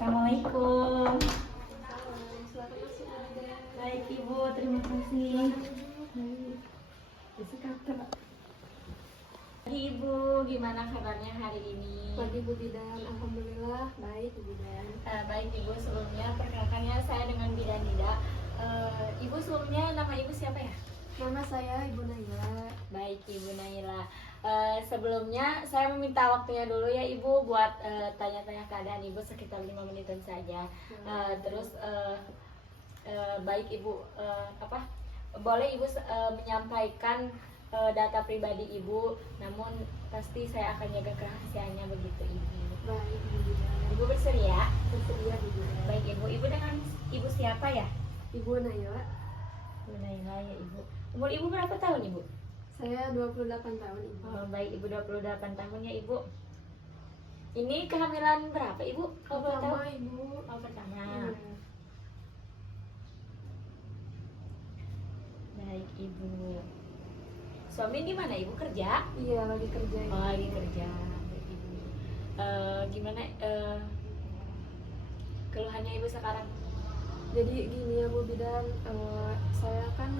Assalamualaikum. Baik Ibu, terima kasih. Ibu, gimana kabarnya hari ini? Pagi Bu Bidan, alhamdulillah baik Bu Bidan. Baik Ibu, sebelumnya perkenalkannya saya dengan Bidan Nida. Ibu sebelumnya nama Ibu siapa ya? Nama saya Ibu Naila. Baik Ibu Naila. Sebelumnya saya meminta waktunya dulu ya Ibu buat tanya-tanya keadaan Ibu sekitar 5 menitan saja. Terus baik Ibu, boleh Ibu menyampaikan data pribadi Ibu, namun pasti saya akan jaga kerahasiaannya begitu Ibu. Baik Bu Bidan. Ibu bersedia? Bersedia Bu Bidan. Baik Ibu, Ibu dengan Ibu siapa ya? Ibu Naila. Ibu Naila ya Ibu. Umur Ibu berapa tahun Ibu? Saya 28 tahun Ibu. Baik Ibu, 28 tahun ya Ibu. Ini kehamilan berapa Ibu? Kalau boleh tahu? Pertama Ibu. Pertama. Iya. Baik Ibu. Suami di mana Ibu kerja? Iya lagi kerja Ibu. Oh, lagi kerja. Baik Ibu. Gimana keluhannya Ibu sekarang? Jadi gini ya Bu Bidan, saya kan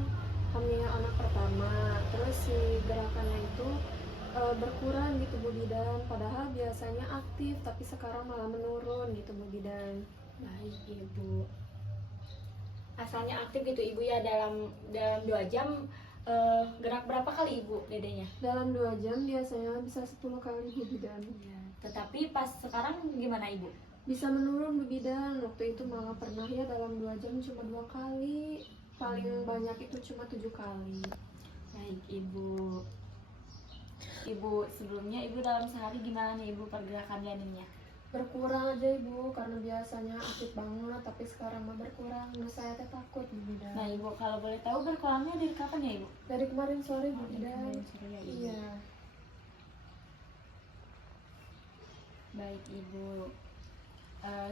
hamil anak pertama, terus si gerakannya itu berkurang gitu Bu Bidan. Padahal biasanya aktif, tapi sekarang malah menurun gitu Bu Bidan. Baik Ibu. Asalnya aktif gitu Ibu ya, dalam 2 jam gerak berapa kali Ibu dedenya? Dalam 2 jam biasanya bisa 10 kali Bu Bidan. Ya. Tetapi pas sekarang gimana Ibu? Bisa menurun Bu Bidan. Waktu itu malah pernah ya dalam 2 jam cuma 2 kali. Paling banyak itu cuma 7 kali. Baik Ibu. Ibu sebelumnya Ibu dalam sehari gimana nih Ibu pergerakan janinnya? Berkurang aja Ibu, karena biasanya aktif banget, tapi sekarang mah berkurang. Nah saya teh takut Bu Bidan. Nah Ibu kalau boleh tahu berkurangnya dari kapan ya Ibu? Dari kemarin sore Bu Bidan. Kemarin sore ya, Ibu. Iya. Baik Ibu.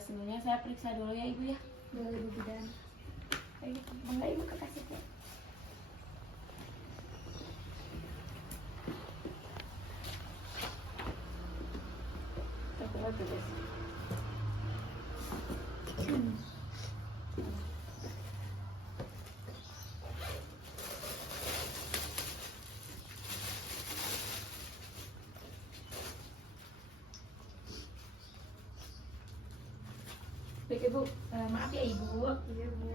Sebelumnya saya periksa dulu ya Ibu ya. Boleh Bu Bidan. Baik, bangga Ibu ke kasihnya. Baik Ibu, maaf ya Ibu. Iya Bu.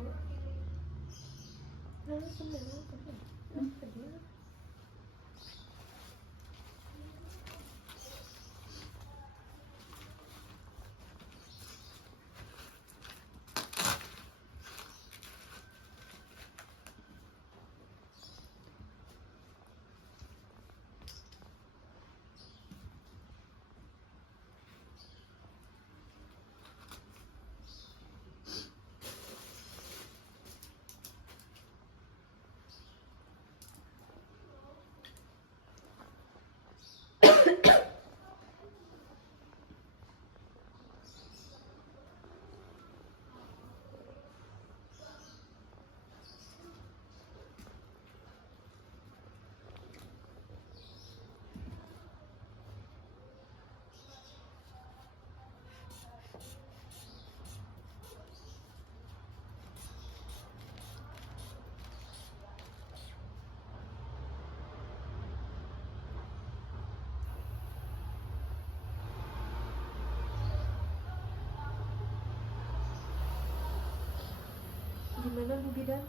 Gimana Bu Bidan?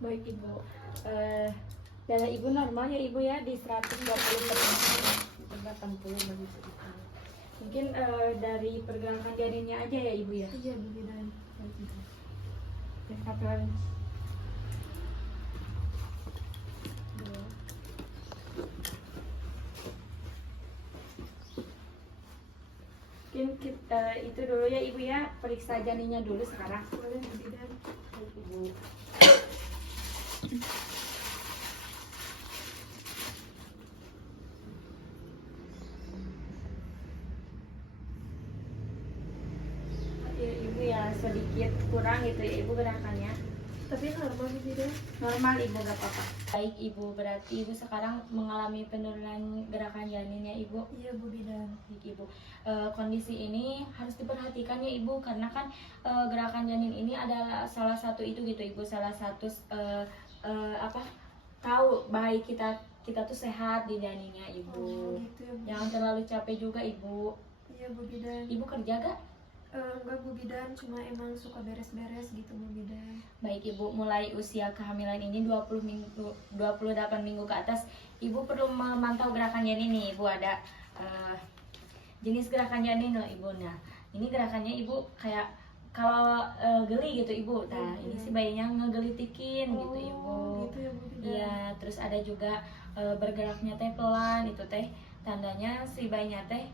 Baik Ibu. Darah Ibu normal ya Ibu ya, di 120/80 begitu. Mungkin dari pergerakan janinnya aja ya Ibu ya. Iya Bu Bidan. Kapan? Mungkin itu dulu ya Ibu ya, periksa janinnya dulu sekarang. Boleh Bu Bidan. Baik, Ibu. Ya Ibu ya sedikit kurang gitu ya Ibu gerakannya. Tapi normal Bu Bidan. Normal ibu, gak apa-apa. Baik ibu, berarti ibu sekarang mengalami penurunan gerakan janin ya ibu. Iya Bu Bidan. Baik ibu. Kondisi ini harus diperhatikan ya ibu, karena kan gerakan janin ini adalah salah satu itu gitu ibu, salah satu apa, tahu baik kita tuh sehat di janinnya ibu. Gitu ya Bu. Jangan terlalu capek juga ibu. Iya Bu Bidan. Ibu kerja gak? Enggak Bu Bidan, cuma emang suka beres-beres gitu Bu Bidan. Baik ibu, mulai usia kehamilan ini 28 minggu ke atas, ibu perlu memantau gerakan janin nih ibu. Ada jenis gerakan janin loh ibu. Nah ini gerakannya ibu kayak kalau geli gitu ibu. Nah ini si bayinya ngegelitikin gitu ibu. Gitu ya Bu Bidan. Iya, terus ada juga bergeraknya teh pelan, itu teh tandanya si bayinya teh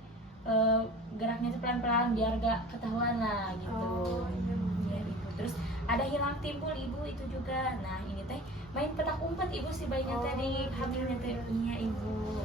geraknya tuh pelan-pelan biar gak ketahuan lah gitu. Iya Bu Ya, Bidan. ibu. Terus ada hilang timbul ibu itu juga. Nah ini teh main petak umpet ibu si bayinya tadi hamilnya teh. Iya ibu.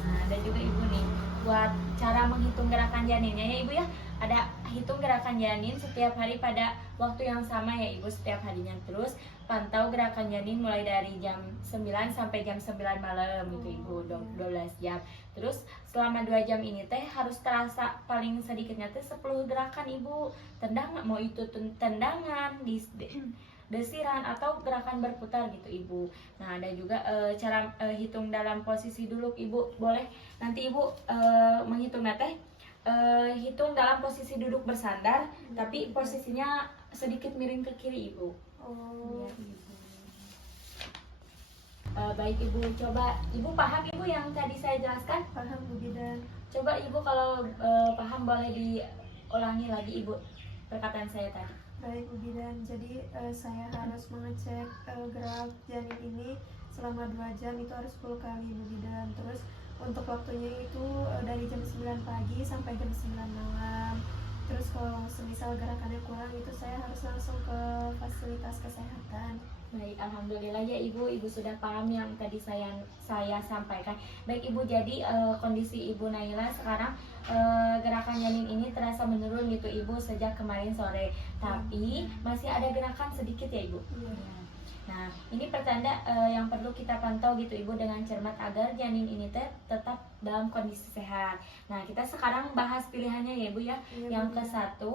Nah ada juga ibu nih buat cara menghitung gerakan janinnya ya ibu ya. Ada hitung gerakan janin setiap hari pada waktu yang sama ya ibu, setiap harinya. Terus pantau gerakan janin mulai dari jam 9 sampai jam 9 malam gitu ibu, 12 jam. Terus selama 2 jam ini teh harus terasa paling sedikitnya teh 10 gerakan ibu. Tendangan, mau itu tendangan, desiran atau gerakan berputar gitu ibu. Nah ada juga cara hitung dalam posisi duduk ibu. Boleh nanti ibu menghitung teh hitung dalam posisi duduk bersandar, tapi posisinya sedikit miring ke kiri ibu. Iya, ibu. Baik ibu, coba ibu paham ibu yang tadi saya jelaskan? Paham Bu Bidan. Coba ibu kalau paham boleh diulangi lagi ibu perkataan saya tadi. Baik Bu Bidan, jadi saya harus mengecek gerak janin ini selama 2 jam, itu harus 10 kali Bu Bidan. Terus untuk waktunya itu dari jam 9 pagi sampai jam 9 malam. Terus kalau semisal gerakannya kurang itu saya harus langsung ke fasilitas kesehatan. Baik, alhamdulillah ya ibu, ibu sudah paham yang tadi saya sampaikan. Baik ibu, jadi kondisi ibu Naila sekarang gerakan janin ini terasa menurun gitu ibu sejak kemarin sore, tapi masih ada gerakan sedikit ya ibu. Iya. Nah ini pertanda yang perlu kita pantau gitu ibu dengan cermat agar janin ini tetap dalam kondisi sehat. Nah kita sekarang bahas pilihannya ya ibu ya. Iya, Yang Bu ke Bidan. satu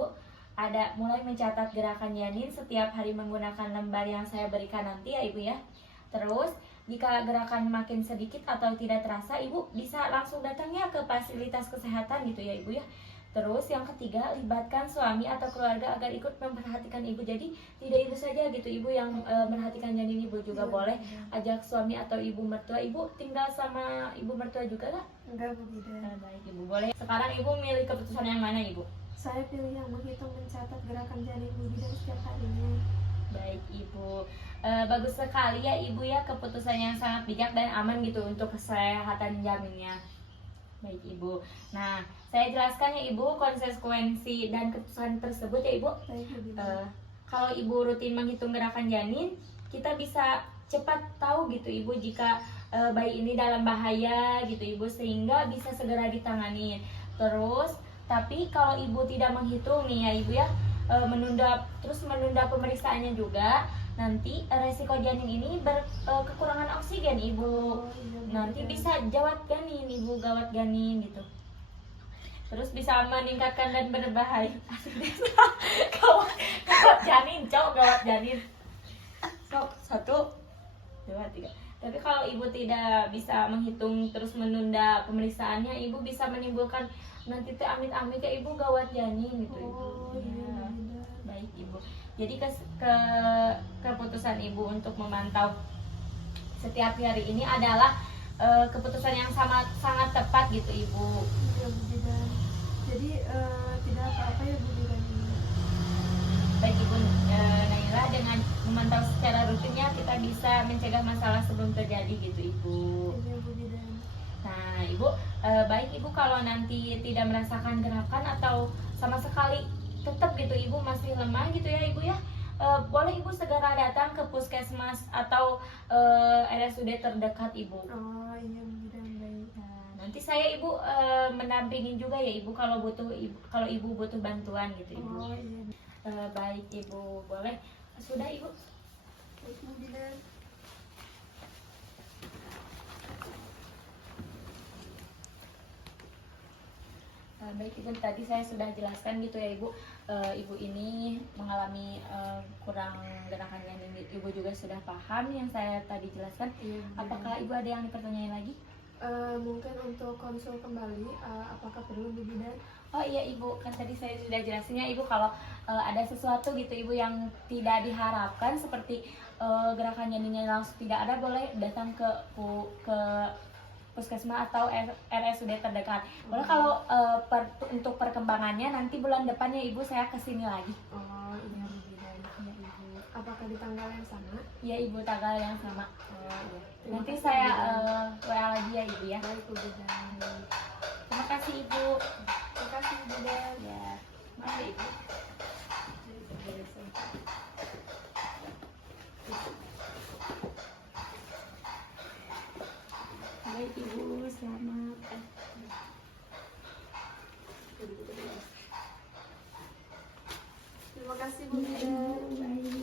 ada mulai mencatat gerakan janin setiap hari menggunakan lembar yang saya berikan nanti ya ibu ya. Terus jika gerakan makin sedikit atau tidak terasa, ibu bisa langsung datangnya ke fasilitas kesehatan gitu ya ibu ya. Terus yang ketiga, libatkan suami atau keluarga agar ikut memperhatikan ibu. Jadi tidak ibu saja gitu ibu yang memperhatikan janin ibu, juga Iya, boleh iya. ajak suami atau ibu mertua. Ibu tinggal sama ibu mertua juga lah. Enggak Bu Bidan. Baik ibu, boleh. Sekarang ibu milih keputusan yang mana ibu? Saya pilih yang menghitung mencatat gerakan janin Bu Bidan setiap harinya. Baik ibu, bagus sekali ya ibu ya, keputusan yang sangat bijak dan aman gitu untuk kesehatan janinnya. Baik ibu, nah saya jelaskan ya ibu konsekuensi dan keputusan tersebut ya ibu. Baik Bu Bidan. Kalau ibu rutin menghitung gerakan janin, kita bisa cepat tahu gitu ibu jika bayi ini dalam bahaya gitu ibu, sehingga bisa segera ditangani. Terus tapi kalau ibu tidak menghitung nih ya ibu ya, menunda pemeriksaannya juga, nanti resiko janin ini kekurangan oksigen ibu. Iya, Bu Nanti Bidan. bisa gawat janin ibu, gawat janin gitu. Terus bisa meningkatkan dan berbahaya. Gawat janin, gawat janin. So, 1, 2, 3. Tapi kalau ibu tidak bisa menghitung terus menunda pemeriksaannya, ibu bisa menimbulkan nanti teh amit-amit ya ibu gawat janin gitu ibu. Iya Ya. Bu Bidan. Baik ibu. Jadi keputusan ibu untuk memantau setiap hari ini adalah keputusan yang sangat tepat gitu ibu. Iya Bu Bidan. Jadi tidak apa-apa ya Bu Bidan ini. Baik ibu Naila, dengan memantau secara rutin ya kita bisa mencegah masalah sebelum terjadi gitu ibu. Iya Bu Bidan. Nah ibu, baik ibu kalau nanti tidak merasakan gerakan atau sama sekali tetap gitu ibu masih lemah gitu ya ibu ya, boleh ibu segera datang ke puskesmas atau RSUD terdekat ibu. Oh iya Bu Bidan, baik. Nah, nanti saya ibu mendampingin juga ya ibu kalau ibu butuh bantuan gitu ibu. Oh iya. Baik ibu, boleh sudah ibu. Baik Bu Bidan. Baik Ibu, tadi saya sudah jelaskan gitu ya Ibu. Ibu ini mengalami kurang gerakan ini. Ibu juga sudah paham yang saya tadi jelaskan. Iya, Bu Bidan. Apakah Ibu ada yang dipertanyain lagi? Mungkin untuk konsul kembali, apakah perlu Bu Bidan? Oh iya Ibu, kan tadi saya sudah jelasin ya Ibu, kalau ada sesuatu gitu Ibu yang tidak diharapkan seperti gerakan janinnya langsung tidak ada, boleh datang ke puskesmas atau RSUD terdekat. Boleh kalau untuk perkembangannya nanti bulan depannya Ibu saya kesini lagi. Oh iya Bu Bidan. Iya Ibu. Apakah di tanggal yang sama? Iya Ibu, tanggal yang sama. Oh iya. Terima Nanti kasih, saya Bu Bidan. WA lagi ya Ibu ya. Baik Bu Bidan. Terima kasih Ibu. Terima kasih Bu Bidan. Ya, maaf ya Ibu. Baik Ibu, selamat. Terima kasih Bu Bidan. Baik.